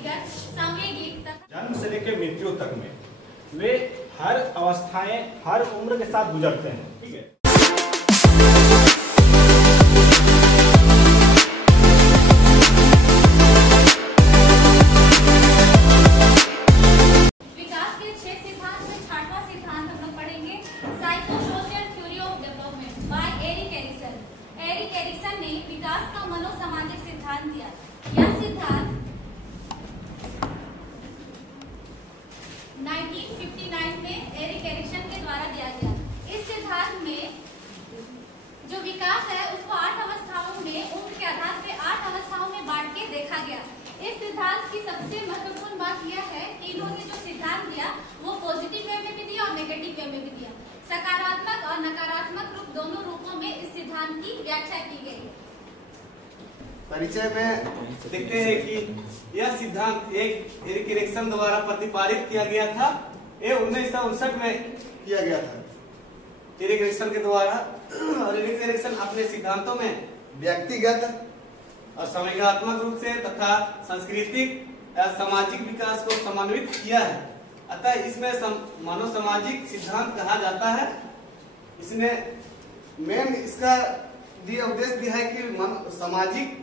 व्यक्तिगत, सामयिक तक जन्म से लेकर मृत्यु तक में वे हर अवस्थाएं हर उम्र के साथ गुजरते हैं। ठीक है। विकास के 6 सिद्धांत में 6वां सिद्धांत हम लोग पढ़ेंगे, psychosocial theory of development bye Erik Erikson. Erik Erikson ने विकास का मनोसामाजिक सिद्धांत दिया। यह सिद्धांत 1959 में एरिक एरिक्सन के द्वारा दिया गया। इस सिद्धांत में जो विकास है उसको 8 अवस्थाओं में, उम्र के आधार पे 8 अवस्थाओं में बांट के देखा गया। इस सिद्धांत की सबसे महत्वपूर्ण बात यह है कि इन्होंने जो सिद्धांत दिया वो पॉजिटिव वे में भी दिया और नेगेटिव वे में भी दिया। सकारात्मक और नकारात्मक रूप दोनों रूपों में इस सिद्धांत की व्याख्या की गई। परिचय में देखते हैं कि यह सिद्धांत एक एरिक एरिक्सन द्वारा प्रतिपादित किया गया था। ये 1959 में किया गया था एरिक एरिक्सन के द्वारा। और एरिक एरिक्सन अपने सिद्धांतों में व्यक्तिगत और संवेगात्मक रूप से तथा सांस्कृतिक या सामाजिक विकास को समन्वित किया है। अतः इसमें मनोसामाजिक सिद्धांत कहा जाता है। इसमें मेन इसका उद्देश्य भी है कि सामाजिक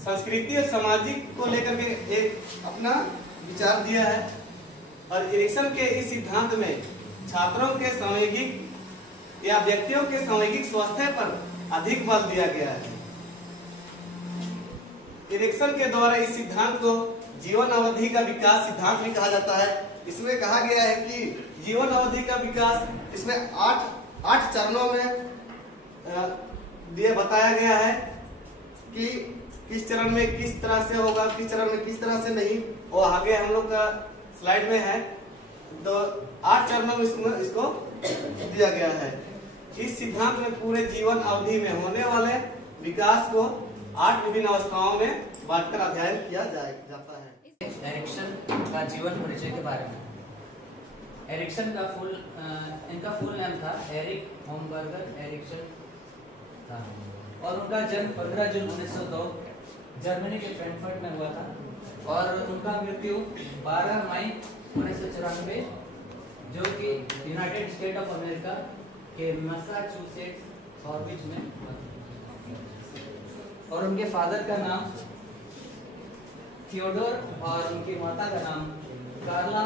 संस्कृति और सामाजिक को लेकर के एक अपना विचार दिया है। और एरिक्सन के इस सिद्धांत में छात्रों के सामूहिक या व्यक्तियों के सामूहिक स्वास्थ्य पर अधिक बल दिया गया है। एरिक्सन के द्वारा इस सिद्धांत को जीवन अवधि का विकास सिद्धांत भी कहा जाता है। इसमें कहा गया है कि जीवन अवधि का विकास इसमें 8 चरणों में बताया गया है कि किस चरण में किस तरह से होगा, किस चरण में किस तरह से नहीं। और आगे हम लोग का स्लाइड में है, तो 8 चरणों में इसको दिया गया है। इस सिद्धांत में पूरे जीवन अवधि में होने वाले विकास को 8 विभिन्न अवस्थाओं में बांटकर अध्ययन किया जाता है। एरिक्सन का जीवन परिचय के बारे में। एरिक्सन का इनका फुल नाम था एरिक होमबर्गर एरिक्सन था और उनका जन्म 15 जून 1902 जर्मनी के फ्रैंकफर्ट में हुआ था और उनका मृत्यु 12 मई 1994 जो कि यूनाइटेड स्टेट ऑफ अमेरिका के मैसाचुसेट्स ऑर्बिट में हुआ था। और उनके फादर का नाम थियोडोर और उनकी माता का नाम कार्ला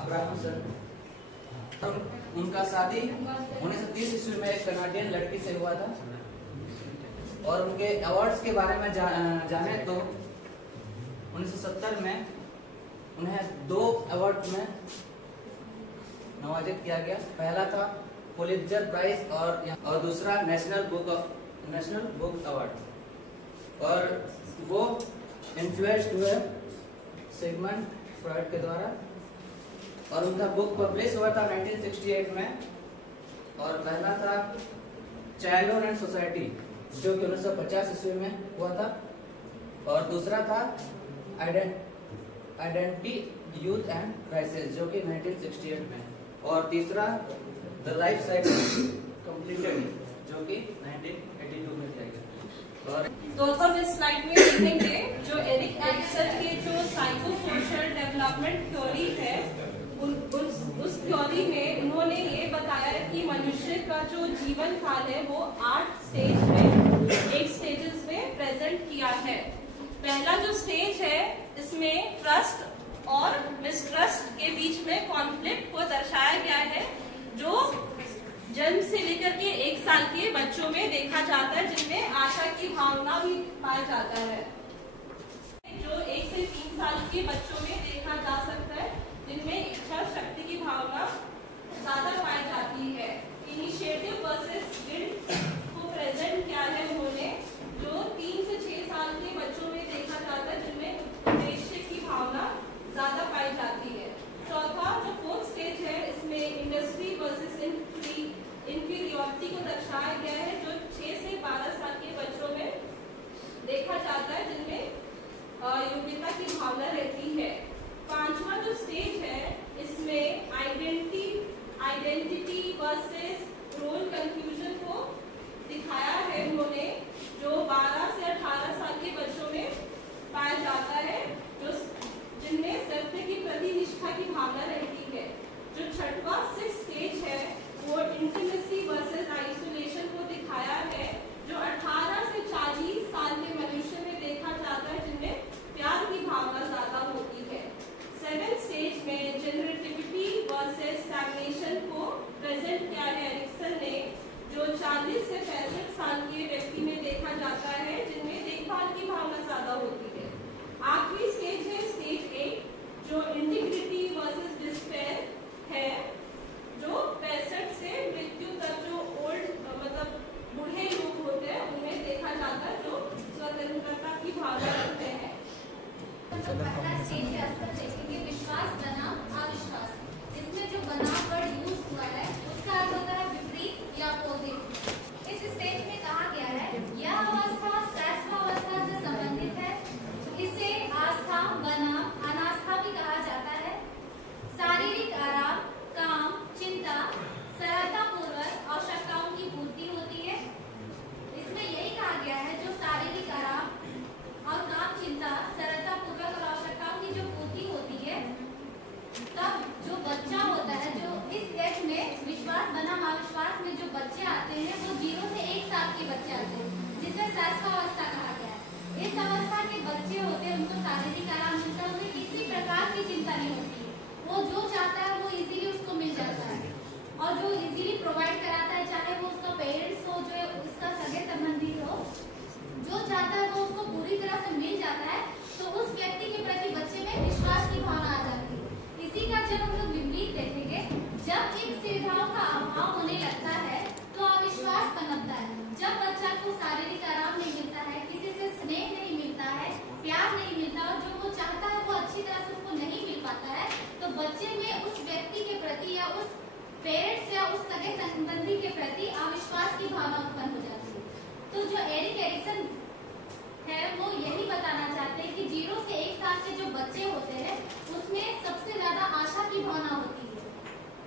अब्राहमसन। उनका शादी 1930 ईस्वी में एक कनाडियन लड़की से हुआ था। और उनके अवार्ड्स के बारे में जाने तो 1970 में उन्हें 2 अवार्ड में नवाजित किया गया। पहला था पुलित्जर प्राइज और दूसरा नेशनल बुक अवार्ड। और वो इन्फ्लुएंस्ड हुए सिगमंड फ्रॉइड के द्वारा। और उनका बुक पब्लिश हुआ था 1968 में। और पहला था चाइल्डहुड एंड सोसाइटी जो कि 1950 ईस्वी में हुआ था। और दूसरा था आइडेंटिटी यूथ एंड क्राइसिस जो कि 1968 में। और तीसरा द लाइफ साइकिल कंप्लीटेड जो कि 1982 में किया गया। और तो हम इस स्लाइड में देखेंगे जो एरिक एरिक्सन के जो साइकोसोशल डेवलपमेंट थ्योरी है उस थ्योरी में उन्होंने ये बताया कि मनुष्य का जो जीवन काल है वो 8 स्टेज में 8 स्टेजेस में प्रेजेंट किया है। पहला जो स्टेज है इसमें ट्रस्ट और मिसट्रस्ट के बीच में कॉन्फ्लिक्ट को दर्शाया गया है जो जन्म से लेकर के 1 साल के बच्चों में देखा जाता है, जिनमें आशा की भावना भी पाया जाता है। जो 1 से 3 साल के बच्चों में देखा जा सकता है, जिनमें इच्छा शक्ति की भावना ज्यादा पाई जाती है। इनिशिएटिव वर्सेस गिल्ट को प्रेजेंट किया है उन्होंने, जो 3 से 6 साल के बच्चों में देखा जाता है, जिनमें उद्देश्य की भावना ज्यादा पाई जाती है। चौथा जो 4th स्टेज है इसमें इंडस्ट्री वर्सेस इंफीरियरिटी को दर्शाया गया है, जो 6 से 12 साल के बच्चों में देखा जाता है, जिनमें योग्यता की भावना रहती है। 5वां जो स्टेज है इसमें आइडेंटिटी वर्सेस रोल कंफ्यूजन को दिखाया है उन्होंने, जो 12 से 18 साल के बच्चों में पाया जाता है, जो तो पहला स्टेज है स्तर देखेंगे विश्वास बनाम अविश्वास। इसमें जो बनाम वर्ड यूज हुआ है उसका अर्थ होता है विपरीत या अपोजिट। इस स्टेज में कहा गया है यह अवस्था शैशवावस्था से संबंधित है। इसे आस्था बनाम अनास्था भी कहा जाता है। शारीरिक आराम, काम, चिंता, सरलता पूर्वक आवश्यकताओं की पूर्ति होती है। इसमें यही कहा गया है जो शारीरिक आराम और काम, चिंता, सरलता पूर्वक और आवश्यकताओं की जो पूर्ति होती है, तब जो बच्चा होता है, जो इस एज में विश्वास बनाम अविश्वास में जो बच्चे आते हैं वो 0 से 1 साल के बच्चे आते हैं, जिसे शैशवावस्था कहा गया है। इस अवस्था के बच्चे होते हैं, उनको शारीरिक आराम मिलता है, उन्हें किसी प्रकार की चिंता नहीं होती है। वो जो चाहता है वो इजीली उसको मिल जाता है और जो इजीली प्रोवाइड कराता है, चाहे वो उसका पेरेंट्स हो, जो उसका सगे संबंधी हो, जो चाहता है वो उसको पूरी तरह से मिल जाता है, तो उस व्यक्ति के प्रति बच्चे में विश्वास की भावना आ जाती है। इसी का जब हम लोग विपरीत देखेंगे, जब इन सुविधाओं का अभाव होने लगता है तो अविश्वास पनपता है। जब बच्चा को शारीरिक आराम नहीं मिलता है, किसी से स्नेह नहीं मिलता है, प्यार नहीं मिलता और जो वो चाहता है वो अच्छी तरह से उसको नहीं मिल पाता है, तो बच्चे में उस व्यक्ति के प्रति या उस पेरेंट्स या उस सगे संबंधी के प्रति अविश्वास की भावना उत्पन्न हो जाती है। तो जो एरिक एरिक्सन है वो यही बताना चाहते हैं कि 0 से 1 साल के जो बच्चे होते हैं उसमें सबसे ज्यादा आशा की भावना होती है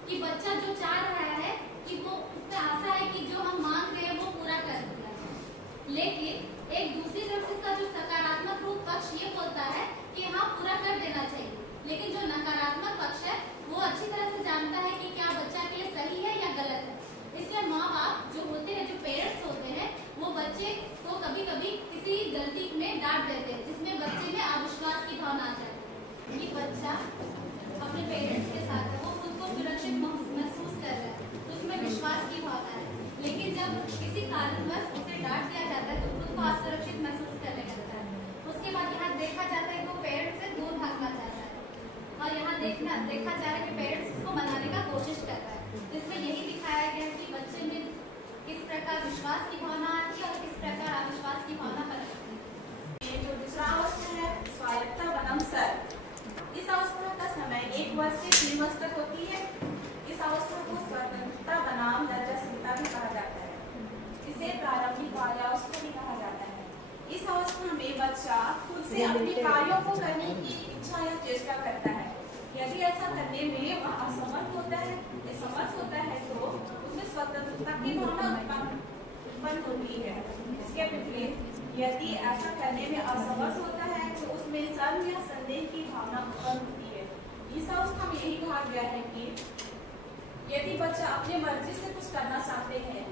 कि बच्चा जो चाह रहा है कि वो उससे आशा है कि जो हम मांग रहे हैं वो पूरा कर दिया जाए। लेकिन एक दूसरी तरफ इसका जो सकारात्मक रूप पक्ष ये बोलता है कि हाँ पूरा कर देना चाहिए, लेकिन जो नकारात्मक पक्ष है वो अच्छी तरह से जानता है कि क्या बच्चा के लिए सही है या गलत है। इसलिए माँ बाप जो होते हैं, जो पेरेंट्स होते हैं, वो बच्चे को कभी कभी किसी गलती में डांट देते हैं जिसमें बच्चे में अविश्वास की भावना आ जाती है कि बच्चा अपने पेरेंट्स के साथ है, वो खुद को सुरक्षित महसूस कर रहा है, तो उसमें विश्वास की भावना है। लेकिन जब किसी कारणवश उसे डांट दिया जाता है तो खुद को असुरक्षित महसूस करने लगता है। उसके बाद यहाँ देखा जाता है कि वो पेरेंट्स से दूर भागना चाहता है और यहाँ देखा जा रहा है कि पेरेंट्स उसको मनाने का कोशिश कर रहा है। इसमें यही दिखाया गया है कि बच्चे में किस प्रकार विश्वास की भावना आती है और किस प्रकार अविश्वास की भावना पनपती है। जो दूसरा अवस्था है स्वायत्तता बनाम सर, इस अवस्था का समय 1 वर्ष से 3 वर्ष तक होती है। इस अवस्था को स्वतंत्रता बनाम दर्जाशीलता भी कहा जाता है। इसे प्रारंभिक बाल्यावस्था भी कहा जाता है। इस अवस्था में बच्चा खुद से अपने कार्यों को करने की इच्छा या चेष्टा करता है। यदि ऐसा करने में वह असमर्थ होता है तो उसमें स्वतंत्रता की भावना उत्पन्न होती है। इसके विपरीत यदि ऐसा करने में असमर्थ होता है तो उसमें शर्म या संदेह की भावना उत्पन्न होती है। इस अवस्था में यही कहा गया है कि यदि बच्चा अपने मर्जी से कुछ करना चाहते हैं,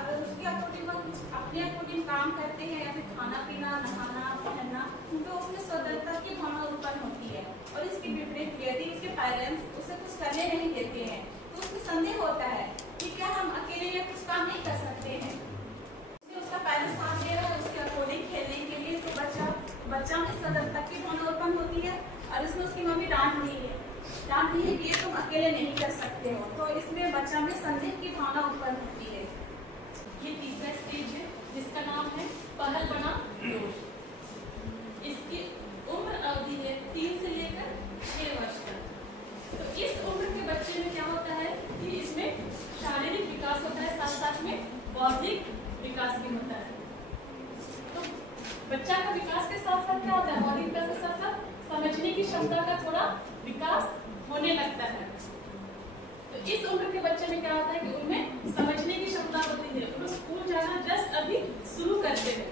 अगर उसके अकॉर्डिंग कुछ अपने अकॉर्डिंग काम करते हैं या फिर खाना पीना, नहाना, पहनना, तो उसमें स्वतंत्रता की भावना उत्पन्न होती है। और इसके विपरीत यदि उसके पेरेंट्स उसे कुछ करने नहीं देते हैं तो उसमें संदेह होता है कि क्या हम अकेले या कुछ काम नहीं कर सकते हैं। उसका पेरेंट्स साथ दे रहा है उसके अकॉर्डिंग खेलने के लिए, तो बच्चा में स्वतंत्रता की भावना उत्पन्न होती है और इसमें उसकी मम्मी डांट रही है कि तुम अकेले नहीं कर सकते हो, तो इसमें बच्चा में संदेह की भावना उत्पन्न होती है। ये तीसरा स्टेज है जिसका नाम है पहल बनाम दोष। इसकी उम्र अवधि है 3 से लेकर 6 वर्ष तक। तो इस उम्र के बच्चे में क्या होता है कि इसमें शारीरिक विकास होता है, साथ साथ में बौद्धिक विकास भी होता है। तो बच्चा का विकास के साथ साथ क्या होता है, बौद्धिक विकास के साथ साथ समझने की क्षमता का थोड़ा विकास होने लगता है। तो इस उम्र के बच्चे में क्या होता है कि उनमें समझने की क्षमता होती है, उन्हें स्कूल जाना जस्ट अभी शुरू करते हैं।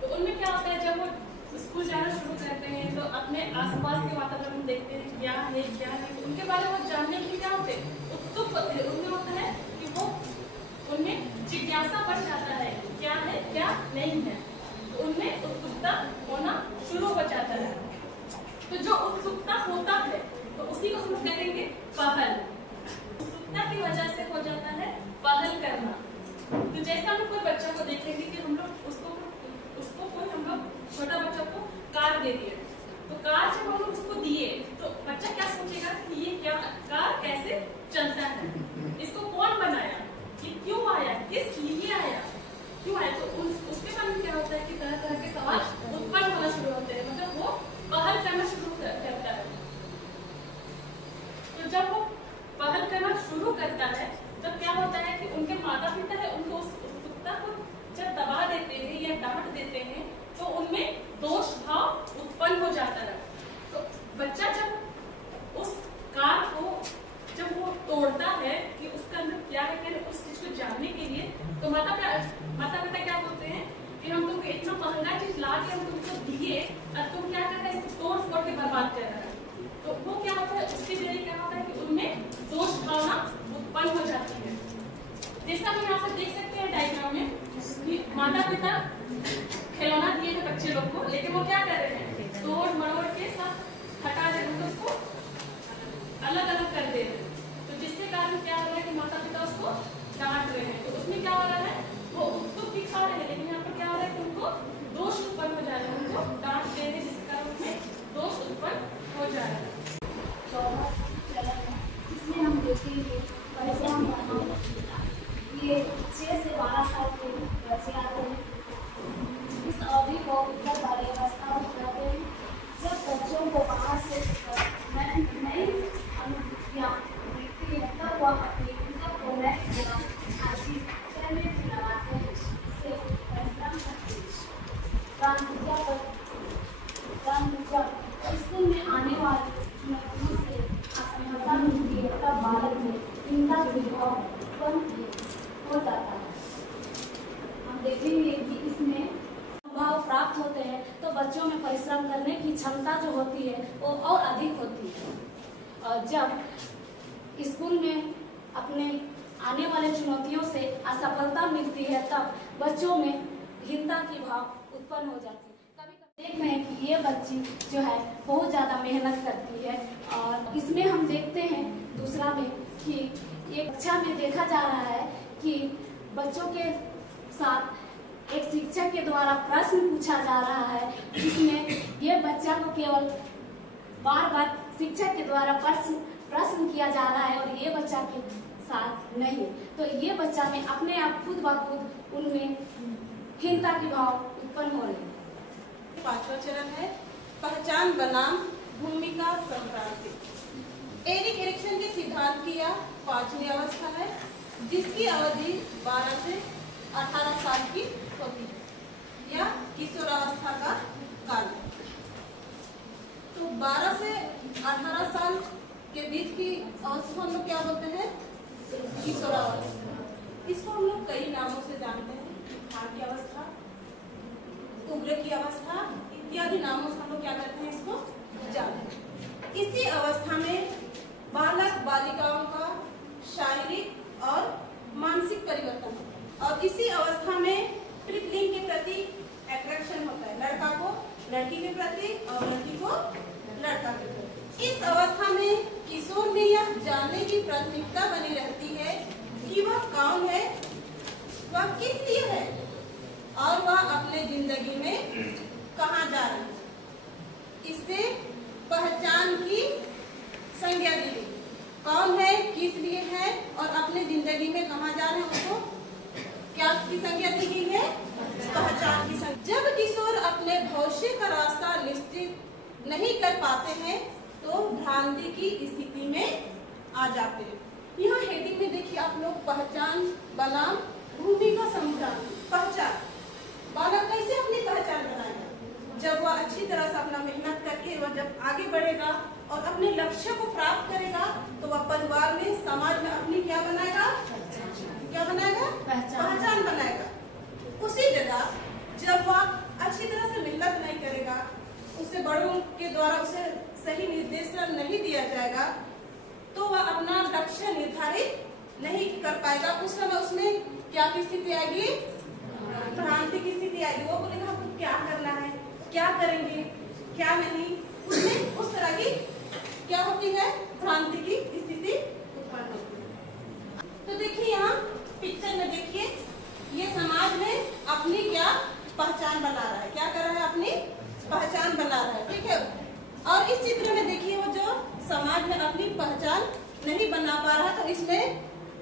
तो उनमें क्या होता है, जब वो स्कूल जाना शुरू करते हैं तो अपने आसपास के वातावरण देखते हैं क्या है क्या नहीं, उनके बारे में जानने के लिए क्या होते हैं, उत्सुक होते हैं। उनमें होता है कि वो उनमें जिज्ञासा बढ़ जाता है क्या है क्या नहीं है, तो उनमें उत्सुकता होना शुरू हो जाता है। तो जो उत्सुकता होता है तो उसी को हम करेंगे पहल। उत्सुकता की वजह से हो जाता है पहल करना। तो जैसे हम कोई बच्चा को देखेंगे कि हम लोग उसको कोई हम लोग छोटा बच्चा को कार दे दिए, तो कार जब हम लोग उसको दिए तो बच्चा क्या सोचेगा कि ये क्या कार कैसे चलता है, इसको कौन बनाया, ये क्यों आया, किस लिए आया, क्यों आया। तो उसके मन में क्या होता है कि तरह तरह के सवाल उत्पन्न होना शुरू होते हैं, मतलब वो पहल करना शुरू उत्पन्न हो जाता है। तो बच्चा जब उस कार को जब वो तोड़ता है कि उसके अंदर क्या है, फिर उस चीज को जानने के लिए तो माता पिता क्या बोलते हैं कि हम तुमको इतना महंगा चीज ला के हम तुमको दिए और तुम क्या कर रहे हैं, इसको तोड़ फोड़ के बर्बाद कर रहे हैं। तो वो क्या होता है, उसके जरिए क्या होता है कि उनमें दोष भावना उत्पन्न हो जाती है। जैसा हम यहाँ से देख सकते हैं डायग्राम में कि माता पिता खिलौना दिए हैं बच्चे लोग को, लेकिन वो क्या कर रहे हैं, तोड़ मरोड़ के सब हटा रहे हैं, उसको अलग अलग कर दे रहे हैं। तो जिसके कारण क्या हो रहा है कि माता पिता उसको डांट रहे हैं। तो उसमें क्या हो रहा है, वो उसको दिखा रहे हैं, लेकिन यहाँ पर क्या हो रहा है कि उनको दोष उत्पन्न हो जा रहा है, उनको डांट दे रहे हैं, जिसके कारण उनमें दोष उत्पन्न हो जा रहा है। इसमें हम देखेंगे परिश्रम ये 6 से 12 साल के बच्चे आते हैं। इस अवधि को उत्तर वाली अवस्था में कहते हैं, जब बच्चों को बाहर से नई अनुभूतियाँ मिलती है तब वह अपनी इनकम को नए आजीव करने की लगाते हैं, इससे परिश्रम करते हैं। स्कूल में आने वाले चुनौतियों से असफलता मिलती है तब बालक में चिंता की भाव उत्पन्न हो जाता है। हम देखेंगे कि इसमें भाव प्राप्त होते हैं तो बच्चों में परिश्रम करने की क्षमता जो होती है वो और अधिक होती है। और जब स्कूल में अपने आने वाले चुनौतियों से असफलता मिलती है तब बच्चों में हीनता की भाव उत्पन्न हो जाती है। कभी कभी देखते हैं कि ये बच्ची जो है बहुत ज़्यादा मेहनत करती है। और इसमें हम देखते हैं दूसरा में कि एक कक्षा में देखा जा रहा है कि बच्चों के साथ एक शिक्षक के द्वारा प्रश्न पूछा जा रहा है, जिसमें ये बच्चा को केवल बार बार शिक्षक के द्वारा प्रश्न किया जा रहा है और ये बच्चा के साथ नहीं। तो ये बच्चा में अपने आप खुद ब खुद उनमें हीनता की भाव उत्पन्न हो रही है। 5वां चरण है पहचान बनाम भूमिका संक्रांति। एरिक एरिक्सन के सिद्धांत की यह 5वीं अवस्था है, जिसकी अवधि 12 से 18 साल की होती है या किशोरावस्था का काल। तो 12 से 18 साल के बीच की अवस्था हम लोग क्या बोलते हैं, किशोरावस्था। इसको हम लोग कई नामों से जानते हैं, भाग्य अवस्था, उग्र की अवस्था इत्यादि नामों से हम लोग क्या करते हैं, इसको जानते हैं। इसी अवस्था में बालक बालिकाओं का शारीरिक और मानसिक परिवर्तन होता है और इसी अवस्था में ट्रिपलिंग के प्रति अट्रैक्शन होता है, लड़का को लड़की के प्रति और लड़की को लड़का के प्रति। इस अवस्था में किशोर में यह जानने की प्राथमिकता बनी रहती है कि वह कौन है, वह किस लिए है और वह अपने जिंदगी में कहाँ जा रहा है। इससे पहचान की संज्ञा दी गई, कौन है, किस लिए है और अपने जिंदगी में कहाँ जा रहे हैं, उसको क्या की संज्ञा दी गई है, पहचान की संज्ञा। जब किशोर अपने भविष्य का रास्ता निश्चित नहीं कर पाते हैं तो भ्रांति की स्थिति में आ जाते हैं। यहाँ हेडिंग में देखिए आप लोग, पहचान बनाम भूमिका संक्रांति। पहचान, बालक कैसे अपनी पहचान बनाएगा, जब वह अच्छी तरह से अपना मेहनत करके वह जब आगे बढ़ेगा और अपने लक्ष्य को प्राप्त करेगा तो वह परिवार में, समाज में अपनी क्या बनाएगा, क्या बनाएगा, पहचान बनाएगा। उसी जगह जब वह अच्छी तरह से मेहनत नहीं करेगा, उससे बड़ों के द्वारा उसे सही निर्देशन नहीं दिया जाएगा तो वह अपना लक्ष्य निर्धारित नहीं कर पाएगा। उस समय उसमें क्या की स्थिति आएगी, भ्रांति की स्थिति आएगी। वो बोलेगा हमको क्या करना है, क्या करेंगे, क्या नहीं, उसमें उस तरह की क्या होती है, भ्रांति की स्थिति उत्पन्न होती है। तो देखिए यहाँ पिक्चर में देखिए, ये समाज में अपनी क्या पहचान बना रहा है, क्या कर रहा है, अपनी पहचान बना रहा है, ठीक है। और इस चित्र में देखिए वो जो समाज में अपनी पहचान नहीं बना पा रहा तो इसमें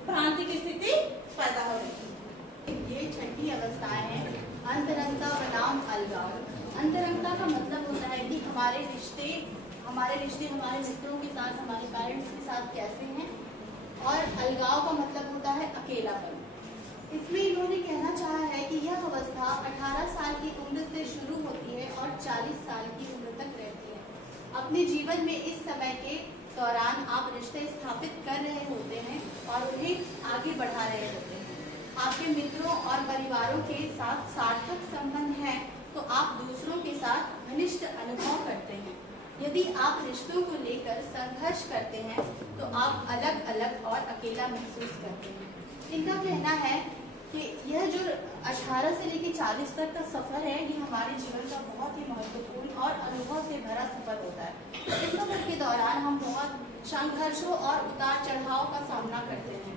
भ्रांति की स्थिति पैदा हो रही है। ये छठी अवस्थाएं हैं अंतरंगता बनाम अलगाव। अंतरंगता का मतलब होता है कि हमारे रिश्ते हमारे मित्रों के साथ, हमारे पेरेंट्स के साथ कैसे हैं, और अलगाव का मतलब होता है अकेलापन। इसमें इन्होंने कहना चाहा है कि यह अवस्था 18 साल की उम्र से शुरू होती है और 40 साल की उम्र तक जीवन में इस समय के दौरान आप रिश्ते स्थापित कर रहे होते हैं और उन्हें आगे बढ़ा रहे होते हैं। आपके मित्रों और परिवारों के साथ सार्थक संबंध है तो आप दूसरों के साथ घनिष्ठ अनुभव करते हैं। यदि आप रिश्तों को लेकर संघर्ष करते हैं तो आप अलग अलग और अकेला महसूस करते हैं। इनका कहना है कि यह जो 18 से लेकर 40 तक का सफर है, ये हमारे जीवन का बहुत ही महत्वपूर्ण और अनुभव से भरा सफर होता है। इस सफर के दौरान हम बहुत संघर्षों और उतार चढ़ाव का सामना करते हैं।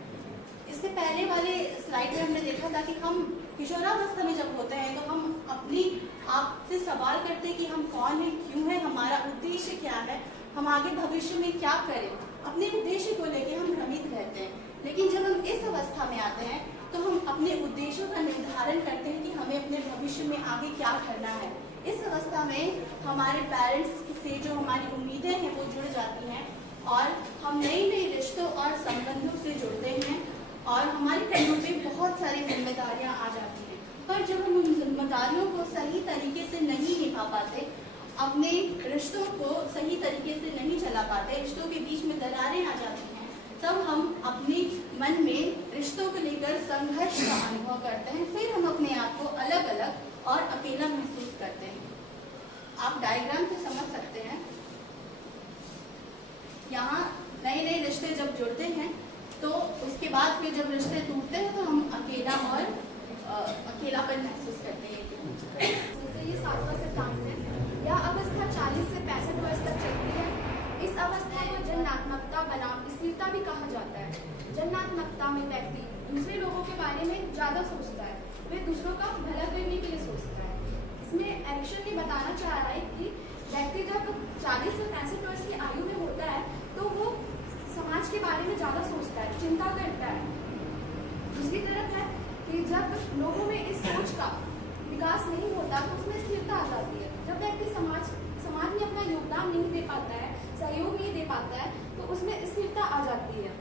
इससे पहले वाले स्लाइड में हमने देखा था कि हम किशोरावस्था में जब होते हैं तो हम अपनी आप से सवाल करते हैं कि हम कौन हैं, क्यों हैं, हमारा उद्देश्य क्या है, हम आगे भविष्य में क्या करें। अपने उद्देश्य को लेकर हम भ्रमित रहते हैं। लेकिन जब हम इस अवस्था में आते हैं तो हम अपने उद्देश्यों का निर्धारण करते हैं कि हमें अपने भविष्य में आगे क्या करना है। इस अवस्था में हमारे पेरेंट्स से जो हमारी उम्मीदें हैं वो जुड़ जाती हैं और हम नई नई रिश्तों और संबंधों से जुड़ते हैं और हमारी कंधों पे बहुत सारी जिम्मेदारियां आ जाती हैं। पर जब हम उन जिम्मेदारियों को सही तरीके से नहीं निभा पाते, अपने रिश्तों को सही तरीके से नहीं चला पाते, रिश्तों के बीच में दरारें आ जाती हैं, तब हम अपने मन में रिश्तों को लेकर संघर्ष का अनुभव करते हैं। फिर हम अपने आप को अलग अलग और अकेला महसूस करते हैं। आप डायग्राम से समझ सकते हैं। यहाँ नए नए रिश्ते जब जुड़ते हैं तो उसके बाद फिर जब रिश्ते टूटते हैं तो हम अकेला और अकेलापन महसूस करते हैं। जैसे ये 7वां सिद्धांत है, यह अवस्था 40 से 65 वर्ष तक चलती है। इस अवस्था को जन्मात्मकता बनाम स्थिरता भी कहा जाता है। जन्मात्मकता में व्यक्ति दूसरे लोगों के बारे में ज्यादा सोचता है, वे दूसरों का भला करने के लिए सोचता है। इसमें एरिक्सन ने बताना चाह रहा है कि व्यक्ति जब 40 से 65 वर्ष की आयु में होता है तो वो समाज के बारे में ज्यादा सोचता है, चिंता करता है। दूसरी तरफ है कि जब लोगों में इस सोच का विकास नहीं होता तो उसमें स्थिरता आ जाती है। जब व्यक्ति समाज में अपना योगदान नहीं दे पाता है, सहयोग नहीं दे पाता है, तो उसमें स्थिरता आ जाती है।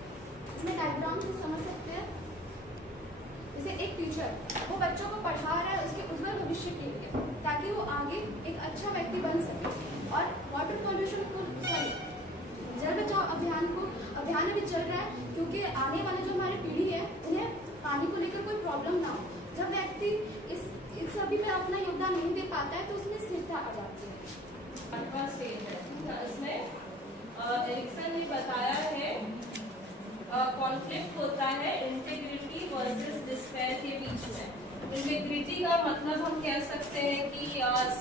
इसमें डायग्राम से समझ सकते हैं। जैसे एक टीचर वो बच्चों को पढ़ा रहा है उसके उज्जवल भविष्य के लिए, ताकि वो आगे एक अच्छा व्यक्ति बन सके। और वाटर पॉल्यूशन को जल बचाओ अभियान अभी चल रहा है, क्योंकि आने वाले जो हमारी पीढ़ी है उन्हें पानी को लेकर कोई प्रॉब्लम ना हो। जब व्यक्ति इस सभी में अपना योगदान नहीं दे पाता है तो उसमें स्थिरता आ जाती है। इसमें एरिक्सन ने बताया है कॉन्फ्लिक्ट होता है इंटीग्रिटी वर्सेस डिस्पेयर के बीच में। इंटीग्रिटी का मतलब हम कह सकते हैं कि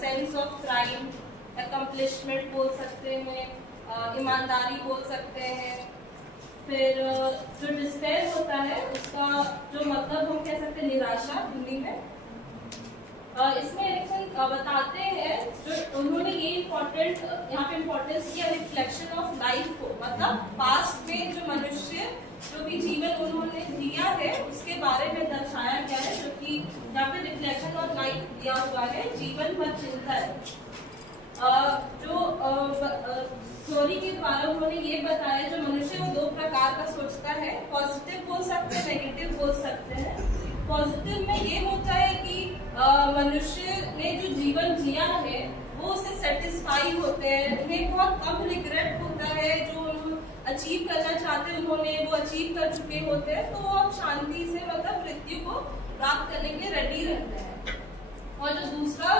सेंस ऑफ प्राइड, अकम्पलिशमेंट बोल सकते हैं, ईमानदारी बोल सकते हैं। फिर जो डिस्पेयर होता है उसका जो मतलब हम कह सकते हैं निराशा हिंदी में। इसमें एरिक्सन बताते हैं जो उन्होंने ये यहाँ पे इम्पोर्टेंस किया रिफ्लेक्शन ऑफ लाइफ को, मतलब पास्ट में जो मनुष्य जो भी जीवन उन्होंने जिया है उसके बारे में दर्शाया गया है, जो कि यहाँ पे रिफ्लेक्शन ऑफ लाइफ दिया हुआ है, जीवन भर चिंतन। जो थ्योरी के द्वारा उन्होंने ये बताया जो मनुष्य वो 2 प्रकार का सोचता है, पॉजिटिव बोल सकते हैं, नेगेटिव बोल सकते हैं। पॉजिटिव में ये होता है कि मनुष्य ने जो जीवन जिया है वो उससे सेटिस्फाई होते हैं, उन्हें बहुत कम रिग्रेट होता है, जो अचीव करना चाहते हैं उन्होंने वो अचीव कर चुके होते हैं, तो वो अब शांति से मतलब मृत्यु को प्राप्त करने के लिए रेडी रहते हैं। और जो दूसरा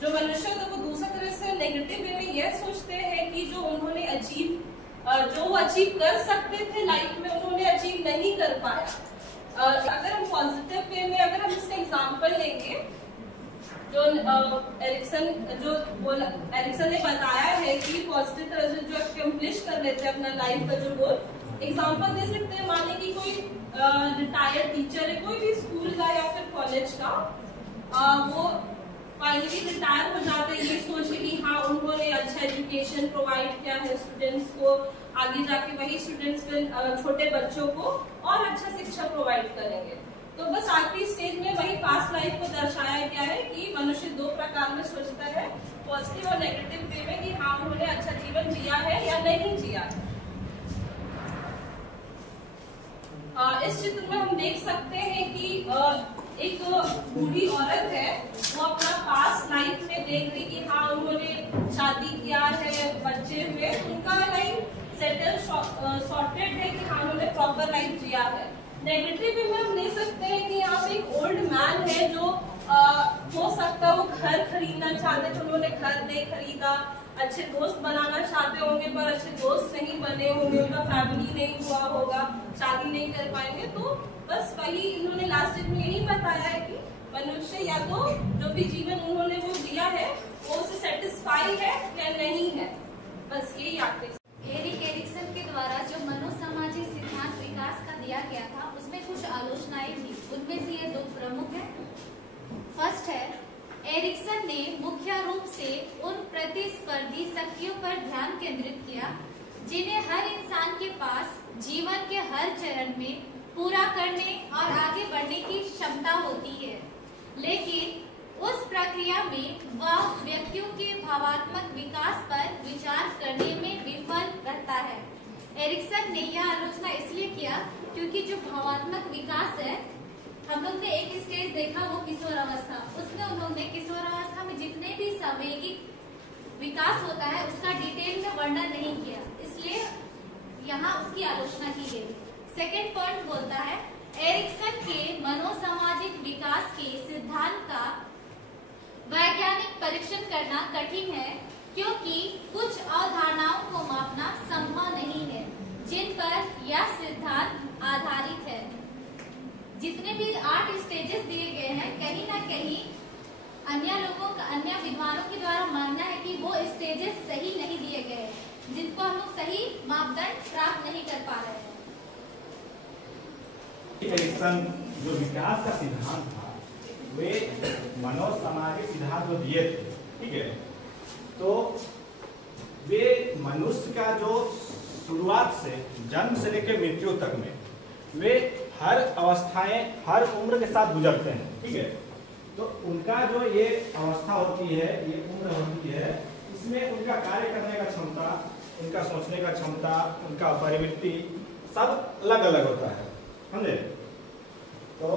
जो मनुष्य होता है वो दूसरा तरह से नेगेटिव वे में यह सोचते हैं कि जो उन्होंने जो वो अचीव कर सकते थे लाइफ में उन्होंने अचीव नहीं कर पाया। अगर हम पॉजिटिव वे में अगर हम इसका एग्जांपल लेंगे, जो एरिक्सन ने बताया है कि पॉजिटिव तरह से जो अकम्प्लिश कर लेते हैं अपना लाइफ का जो गोल, एग्जांपल दे सकते हैं। मान लें कि कोई रिटायर्ड टीचर है कोई भी स्कूल का या फिर कॉलेज का, वो फाइनली रिटायर हो जाते हैं ये सोच के कि हाँ उन्होंने अच्छा एजुकेशन प्रोवाइड किया है स्टूडेंट्स को, आगे जाके वही स्टूडेंट्स छोटे बच्चों को और अच्छा शिक्षा प्रोवाइड करेंगे। तो बस आखिरी स्टेज में वही पास्ट लाइफ को दर्शाया गया है कि मनुष्य 2 प्रकार में सोचता है, पॉजिटिव और नेगेटिव वे में, कि हाँ उन्होंने अच्छा जीवन जिया है या नहीं जिया है। इस चित्र में हम देख सकते हैं कि एक बूढ़ी औरत है, वो अपना पास्ट लाइफ में देख रही कि हाँ उन्होंने शादी किया है, बच्चे हुए, उनका लाइफ सेटल सॉर्टेड है कि हाँ उन्होंने प्रॉपर लाइफ जिया है। नेगेटिव भी हम ले सकते हैं कि यहाँ पे एक ओल्ड मैन है जो हो सकता है वो घर खरीदना चाहते थे, उन्होंने घर नहीं खरीदा, अच्छे दोस्त बनाना चाहते होंगे पर अच्छे दोस्त नहीं बने होंगे, उनका फैमिली नहीं हुआ होगा, शादी नहीं कर पाएंगे, तो बस वही इन्होंने लास्ट में यही बताया है कि मनुष्य या तो जो भी जीवन उन्होंने वो दिया है वो उससे सेटिस्फाई है या नहीं है, बस यही आपके। एरिक एरिक्सन के द्वारा जो मनोसामाजिक सिद्धांत विकास का दिया गया था उसमें कुछ आलोचनाएं थी, उनमें से ये दो प्रमुख है। फर्स्ट है, एरिक्सन ने मुख्य रूप से उन प्रतिस्पर्धी शक्तियों पर ध्यान केंद्रित किया जिन्हें हर इंसान के पास जीवन के हर चरण में पूरा करने और आगे बढ़ने की क्षमता होती है, लेकिन उस प्रक्रिया में वह व्यक्तियों के भावात्मक विकास पर विचार करने में विफल रहता है। एरिक्सन ने यह आलोचना इसलिए किया क्योंकि जो भावात्मक विकास है, हम लोग ने एक स्टेज देखा वो किशोरावस्था, उसमें उन्होंने किशोरावस्था में जितने भी सामयिक विकास होता है उसका डिटेल में वर्णन नहीं किया, इसलिए यहाँ उसकी आलोचना की गई। सेकेंड पॉइंट बोलता है, एरिक्सन के मनोसामाजिक विकास के सिद्धांत का वैज्ञानिक परीक्षण करना कठिन है क्योंकि कुछ अवधारणाओं को मापना संभव नहीं है जिन पर यह सिद्धांत आधारित है। जितने भी 8 स्टेजेस दिए गए हैं, कहीं ना कहीं अन्य विद्वानों के द्वारा मानना है कि वो स्टेजेस सही नहीं दिए गए हैं, जिनको हम लोग सही मापदंड प्राप्त नहीं कर पा रहे हैं। एरिक्सन जो विकास का सिद्धांत था वे मनोसामाजिक सिद्धांत जो दिए थे, ठीक है, तो वे मनुष्य का जो शुरुआत से जन्म से लेकर मृत्यु तक में वे हर अवस्थाएं हर उम्र के साथ गुजरते हैं, ठीक है। तो उनका जो ये अवस्था होती है, ये उम्र होती है, इसमें उनका कार्य करने का क्षमता, उनका सोचने का क्षमता, उनका परिवृत्ति सब अलग अलग होता है, समझे। तो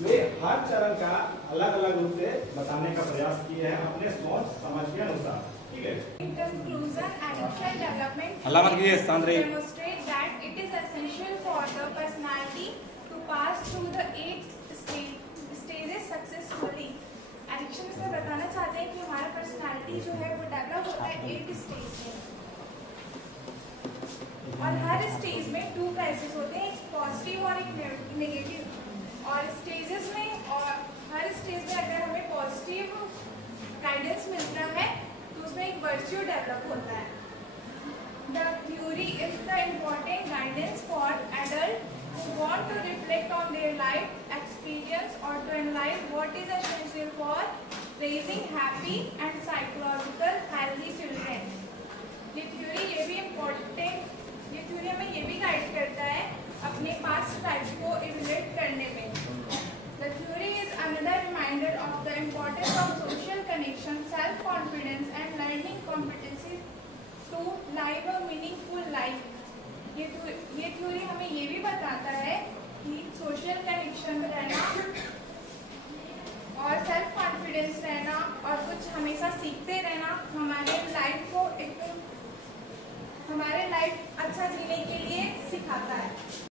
वे हर चरण का अलग अलग रूप से बताने का प्रयास किए हैं अपने सोच समझ के अनुसार, ठीक है। In conclusion, addiction development demonstrate that it is essential for the personality to pass through the 8 stages successfully. Addiction में बताना चाहते हैं कि हमारा पर्सनालिटी जो है वो डेवलप होता है 8 स्टेज में, और हर स्टेज में 2 फेजेस होते हैं, एक पॉजिटिव और एक नेगेटिव। और स्टेजेस में और हर स्टेज में अगर हमें पॉजिटिव गाइडेंस मिलता है तो उसमें एक वर्च्यू डेवलप होता है। The theory is the important guidance for adults who want to reflect on their life experience or to analyze what is essential for raising happy and psychological healthy children. ये theory हमें ये भी guide करता है अपने past life को evaluate करने में। The theory is another reminder of the importance of social connection, self-confidence and learning competencies to live a meaningful life. ये थ्योरी हमें ये भी बताता है कि सोशल कनेक्शन में रहना और सेल्फ कॉन्फिडेंस रहना और कुछ हमेशा सीखते रहना हमारे लाइफ अच्छा जीने के लिए सिखाता है।